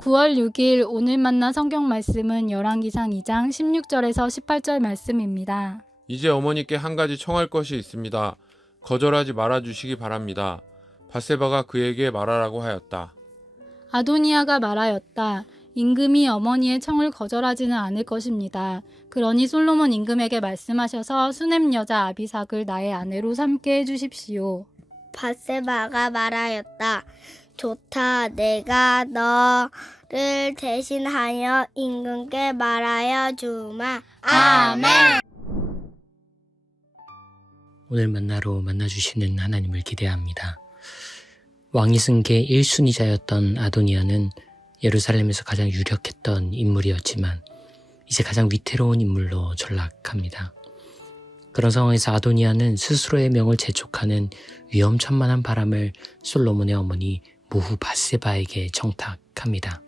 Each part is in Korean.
9월 6일 오늘 만난 성경 말씀은 열왕기상 2장 16절에서 18절 말씀입니다. 이제 어머니께 한 가지 청할 것이 있습니다. 거절하지 말아주시기 바랍니다. 밧세바가 그에게 말하라고 하였다. 아도니아가 말하였다. 임금이 어머니의 청을 거절하지는 않을 것입니다. 그러니 솔로몬 임금에게 말씀하셔서 수넴 여자 아비삭을 나의 아내로 삼게 해주십시오. 밧세바가 말하였다. 좋다. 내가 너를 대신하여 임금께 말하여 주마. 아멘. 오늘 만나로 만나주시는 하나님을 기대합니다. 왕위승계 1순위자였던 아도니아는 예루살렘에서 가장 유력했던 인물이었지만 이제 가장 위태로운 인물로 전락합니다. 그런 상황에서 아도니아는 스스로의 명을 재촉하는 위험천만한 바람을 솔로몬의 어머니 모후 밧세바에게 청탁합니다.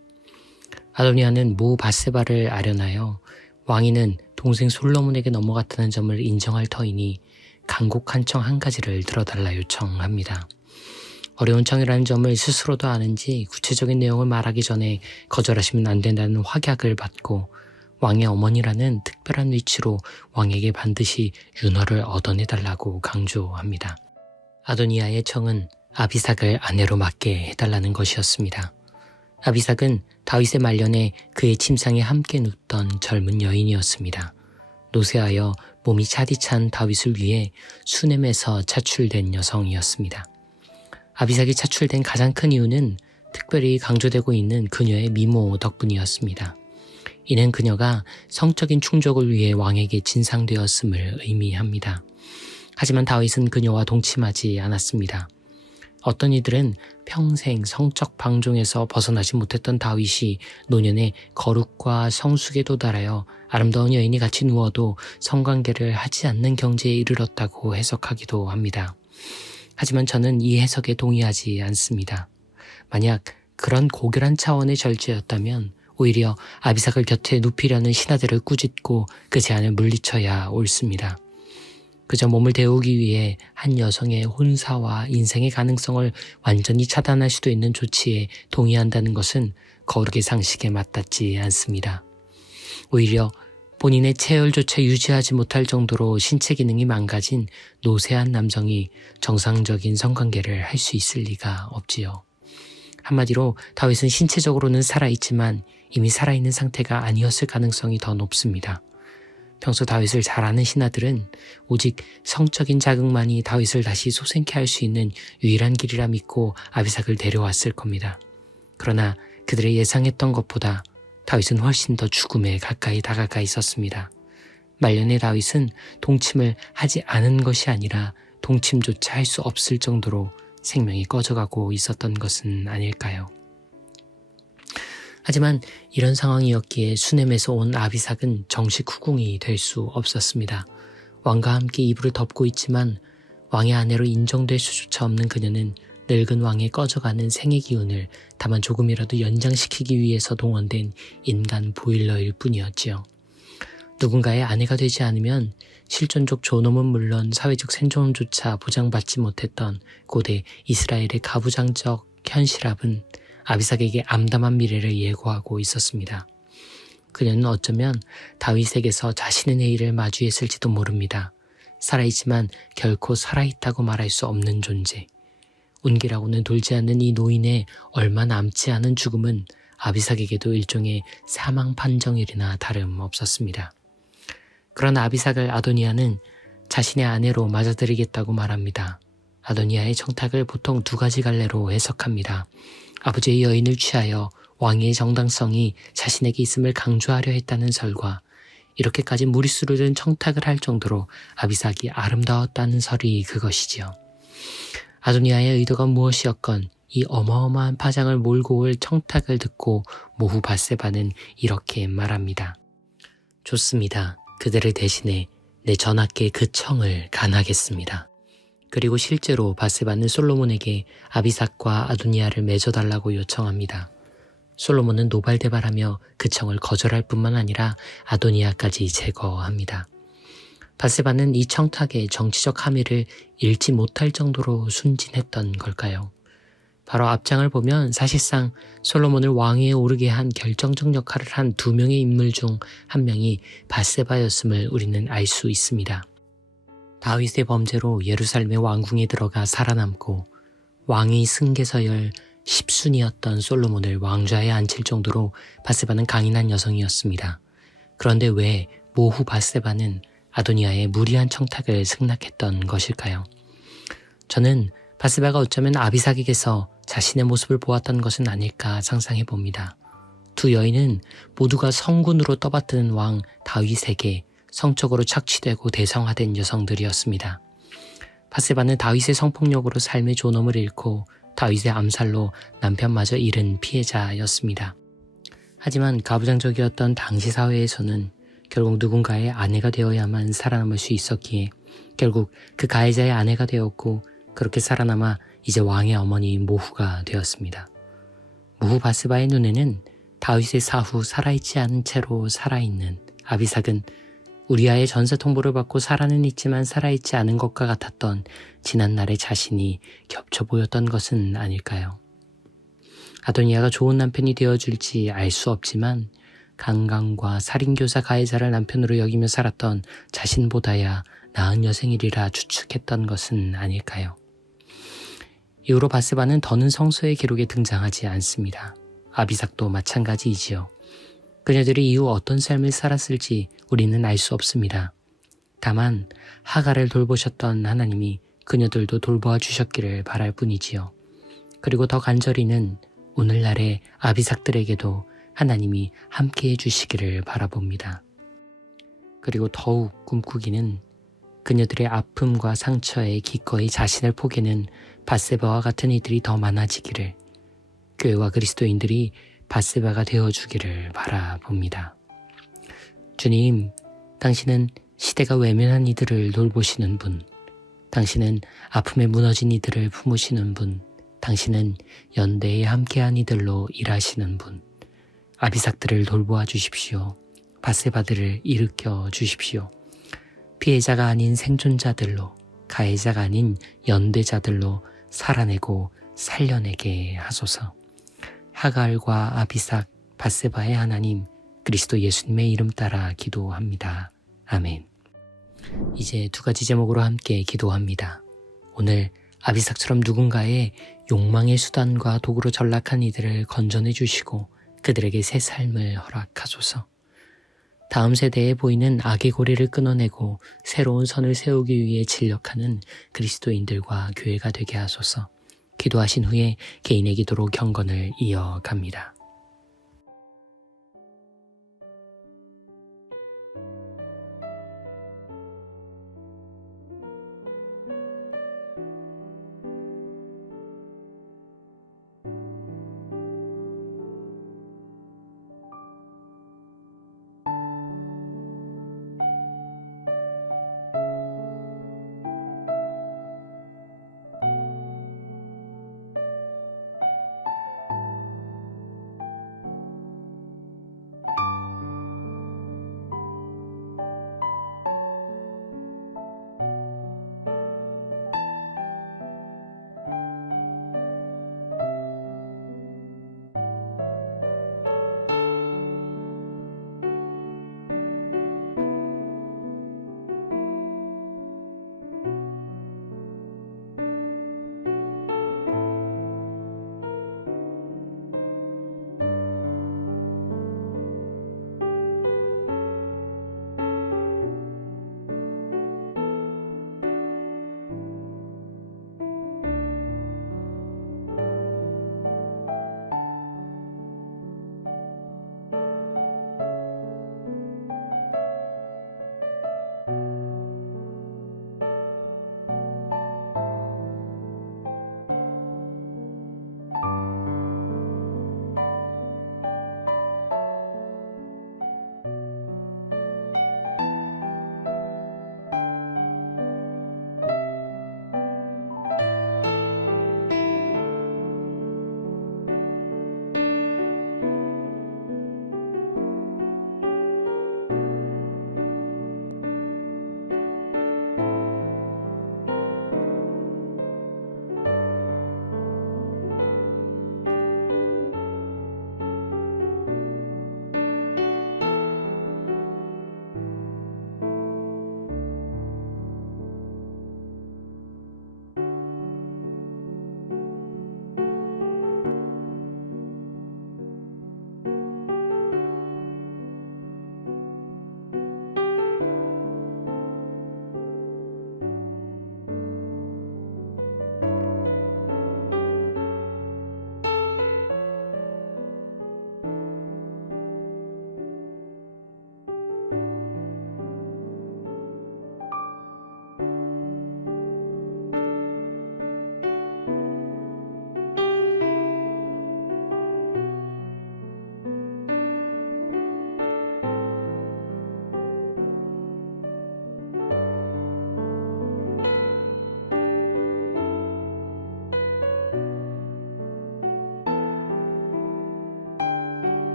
아도니아는 모후 밧세바를 아련하여 왕위는 동생 솔로몬에게 넘어갔다는 점을 인정할 터이니 간곡한 청 한 가지를 들어달라 요청합니다. 어려운 청이라는 점을 스스로도 아는지 구체적인 내용을 말하기 전에 거절하시면 안 된다는 확약을 받고 왕의 어머니라는 특별한 위치로 왕에게 반드시 윤허를 얻어내달라고 강조합니다. 아도니아의 청은 아비삭을 아내로 맡게 해달라는 것이었습니다. 아비삭은 다윗의 말년에 그의 침상에 함께 눕던 젊은 여인이었습니다. 노쇠하여 몸이 차디찬 다윗을 위해 수넴에서 차출된 여성이었습니다. 아비삭이 차출된 가장 큰 이유는 특별히 강조되고 있는 그녀의 미모 덕분이었습니다. 이는 그녀가 성적인 충족을 위해 왕에게 진상되었음을 의미합니다. 하지만 다윗은 그녀와 동침하지 않았습니다. 어떤 이들은 평생 성적 방종에서 벗어나지 못했던 다윗이 노년에 거룩과 성숙에 도달하여 아름다운 여인이 같이 누워도 성관계를 하지 않는 경지에 이르렀다고 해석하기도 합니다. 하지만 저는 이 해석에 동의하지 않습니다. 만약 그런 고결한 차원의 절제였다면 오히려 아비삭을 곁에 눕히려는 신하들을 꾸짖고 그 제안을 물리쳐야 옳습니다. 그저 몸을 데우기 위해 한 여성의 혼사와 인생의 가능성을 완전히 차단할 수도 있는 조치에 동의한다는 것은 거룩의 상식에 맞닿지 않습니다. 오히려 본인의 체열조차 유지하지 못할 정도로 신체 기능이 망가진 노쇠한 남성이 정상적인 성관계를 할 수 있을 리가 없지요. 한마디로 다윗은 신체적으로는 살아있지만 이미 살아있는 상태가 아니었을 가능성이 더 높습니다. 평소 다윗을 잘 아는 신하들은 오직 성적인 자극만이 다윗을 다시 소생케 할 수 있는 유일한 길이라 믿고 아비삭을 데려왔을 겁니다. 그러나 그들의 예상했던 것보다 다윗은 훨씬 더 죽음에 가까이 다가가 있었습니다. 말년의 다윗은 동침을 하지 않은 것이 아니라 동침조차 할 수 없을 정도로 생명이 꺼져가고 있었던 것은 아닐까요? 하지만 이런 상황이었기에 수넴에서 온 아비삭은 정식 후궁이 될 수 없었습니다. 왕과 함께 이불을 덮고 있지만 왕의 아내로 인정될 수조차 없는 그녀는 늙은 왕의 꺼져가는 생의 기운을 다만 조금이라도 연장시키기 위해서 동원된 인간 보일러일 뿐이었지요. 누군가의 아내가 되지 않으면 실존적 존엄은 물론 사회적 생존조차 보장받지 못했던 고대 이스라엘의 가부장적 현실압은 아비삭에게 암담한 미래를 예고하고 있었습니다. 그녀는 어쩌면 다윗에게서 자신의 내일을 마주했을지도 모릅니다. 살아있지만 결코 살아있다고 말할 수 없는 존재. 운기라고는 돌지 않는 이 노인의 얼마 남지 않은 죽음은 아비삭에게도 일종의 사망 판정일이나 다름없었습니다. 그런 아비삭을 아도니아는 자신의 아내로 맞아들이겠다고 말합니다. 아도니아의 청탁을 보통 두 가지 갈래로 해석합니다. 아버지의 여인을 취하여 왕위의 정당성이 자신에게 있음을 강조하려 했다는 설과 이렇게까지 무리수를 둔 청탁을 할 정도로 아비삭이 아름다웠다는 설이 그것이지요. 아도니아의 의도가 무엇이었건 이 어마어마한 파장을 몰고 올 청탁을 듣고 모후 밧세바는 이렇게 말합니다. 좋습니다. 그들을 대신해 내 전하께 그 청을 간하겠습니다. 그리고 실제로 밧세바는 솔로몬에게 아비삭과 아도니아를 맺어달라고 요청합니다. 솔로몬은 노발대발하며 그 청을 거절할 뿐만 아니라 아도니아까지 제거합니다. 밧세바는 이 청탁의 정치적 함의를 잃지 못할 정도로 순진했던 걸까요? 바로 앞장을 보면 사실상 솔로몬을 왕위에 오르게 한 결정적 역할을 한 두 명의 인물 중 한 명이 밧세바였음을 우리는 알 수 있습니다. 다윗의 범죄로 예루살렘의 왕궁에 들어가 살아남고 왕위 승계서열 10순이었던 솔로몬을 왕좌에 앉힐 정도로 밧세바는 강인한 여성이었습니다. 그런데 왜 모후 밧세바는 아도니아의 무리한 청탁을 승낙했던 것일까요? 저는 밧세바가 어쩌면 아비삭에게서 자신의 모습을 보았던 것은 아닐까 상상해 봅니다. 두 여인은 모두가 성군으로 떠받드는 왕 다윗에게 성적으로 착취되고 대성화된 여성들이었습니다. 밧세바는 다윗의 성폭력으로 삶의 존엄을 잃고 다윗의 암살로 남편마저 잃은 피해자였습니다. 하지만 가부장적이었던 당시 사회에서는 결국 누군가의 아내가 되어야만 살아남을 수 있었기에 결국 그 가해자의 아내가 되었고 그렇게 살아남아 이제 왕의 어머니 모후가 되었습니다. 모후 밧세바의 눈에는 다윗의 사후 살아있지 않은 채로 살아있는 아비삭은 우리아의 전세 통보를 받고 살아는 있지만 살아있지 않은 것과 같았던 지난날의 자신이 겹쳐 보였던 것은 아닐까요? 아도니아가 좋은 남편이 되어줄지 알 수 없지만 강간과 살인교사 가해자를 남편으로 여기며 살았던 자신보다야 나은 여생이리라 추측했던 것은 아닐까요? 이후로 밧세바는 더는 성서의 기록에 등장하지 않습니다. 아비삭도 마찬가지이지요. 그녀들이 이후 어떤 삶을 살았을지 우리는 알 수 없습니다. 다만 하갈을 돌보셨던 하나님이 그녀들도 돌보아 주셨기를 바랄 뿐이지요. 그리고 더 간절히는 오늘날의 아비삭들에게도 하나님이 함께해 주시기를 바라봅니다. 그리고 더욱 꿈꾸기는 그녀들의 아픔과 상처에 기꺼이 자신을 포개는 밧세바와 같은 이들이 더 많아지기를, 교회와 그리스도인들이 밧세바가 되어주기를 바라봅니다. 주님, 당신은 시대가 외면한 이들을 돌보시는 분, 당신은 아픔에 무너진 이들을 품으시는 분, 당신은 연대에 함께한 이들로 일하시는 분, 아비삭들을 돌보아 주십시오. 밧세바들을 일으켜 주십시오. 피해자가 아닌 생존자들로, 가해자가 아닌 연대자들로 살아내고 살려내게 하소서. 하갈과 아비삭, 밧세바의 하나님, 그리스도 예수님의 이름 따라 기도합니다. 아멘. 이제 두 가지 제목으로 함께 기도합니다. 오늘 아비삭처럼 누군가의 욕망의 수단과 도구로 전락한 이들을 건져내 주시고 그들에게 새 삶을 허락하소서. 다음 세대에 보이는 악의 고리를 끊어내고 새로운 선을 세우기 위해 진력하는 그리스도인들과 교회가 되게 하소서. 기도하신 후에 개인의 기도로 경건을 이어갑니다.